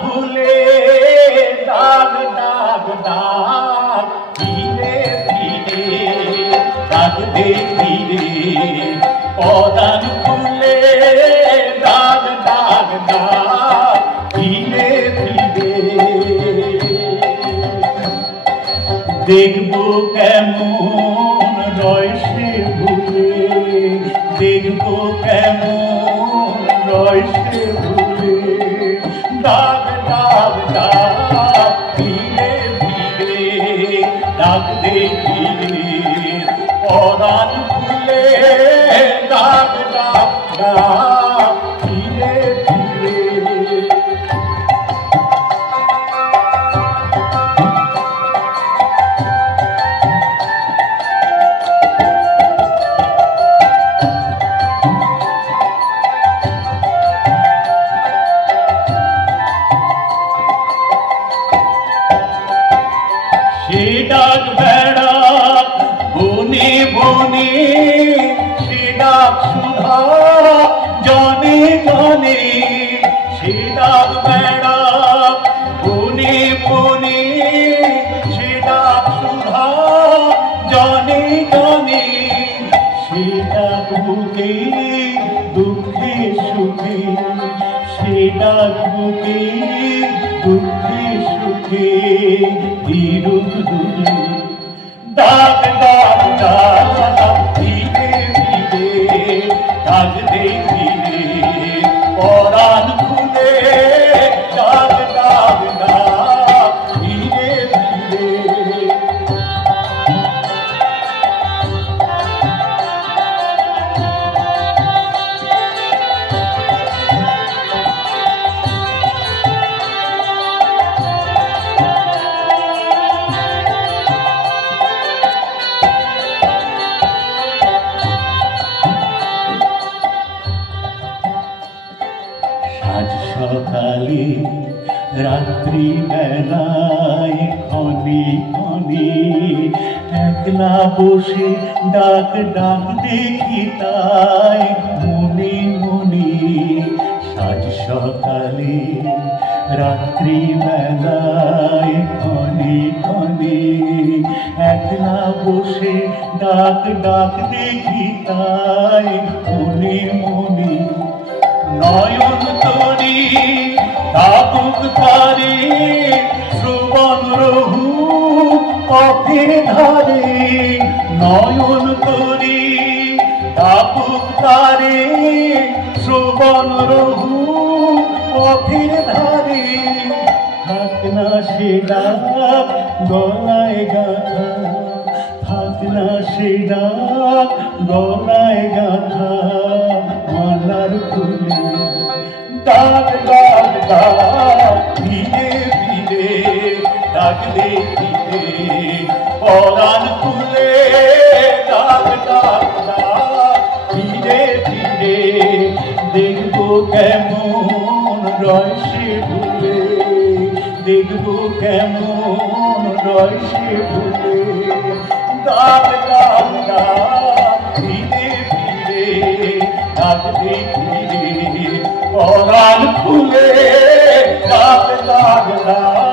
ফুলে দাগ দাগ দাগ ধীরে ধীরে দাগ দে ধীরে পরাণ ফুলে দাগ দাগ দাগ ধীরে ধীরে দেখবো কেমন রয় সে ভুলে দেখবো কেমন রয় সে ভুলে দাগ দাগ দাগ ধীরে ধীরে দাগ দে ধীরে পরাণ ফুলে দাগ দাগ দাগ ধীরে ধীরে সে ডাক বেড়া বনে বনে সে ডাক সুধা জনে জনে সে ডাক বেড়া বনে বনে সে ডাক সুধা জনে জনে সে ডাক বুকে দুঃখে সুখে সে ডাক বুকে দুঃখে সুখে বিরূপ দুলে দাগ দাগ দাগ ধীরে ধীরে দাগ দে ধীরে পরাণ ফুলে দাগ দাগ দাগ ধীরে ধীরে আজ সকালে রাত্রি বেলায় ক্ষণে ক্ষণে একলা বসে ডাক ডাক দেখি তাই মনে মনে সাজ সকালে রাত্রি বেলায় ক্ষণে ক্ষণে একলা বসে ডাক ডাক দেখি তাই মনে মনে নয়ন তরি তাপুক তারে শ্রবণ রহু পথের ধারে নয়ন তরি তাপুক তারে শ্রবণ রহু পথের ধারে থাক না সে ডাক গলায় গাথা থাক না সে ডাক গলায় গাথা মালার ফুলে দাগ দাগ দাগ ধীরে ধীরে দাগ দে ধীরে পরাণ ফুলে দাগ দাগ দাগ ধীরে ধীরে দেখবো কেমন রয় সে ভুলে দেখবো কেমন রয় সে ভুলে দাগ দাগ দাগ ধীরে ধীরে দাগ দে ধীরে পরাণ ফুলে দাগ দাগ দাগ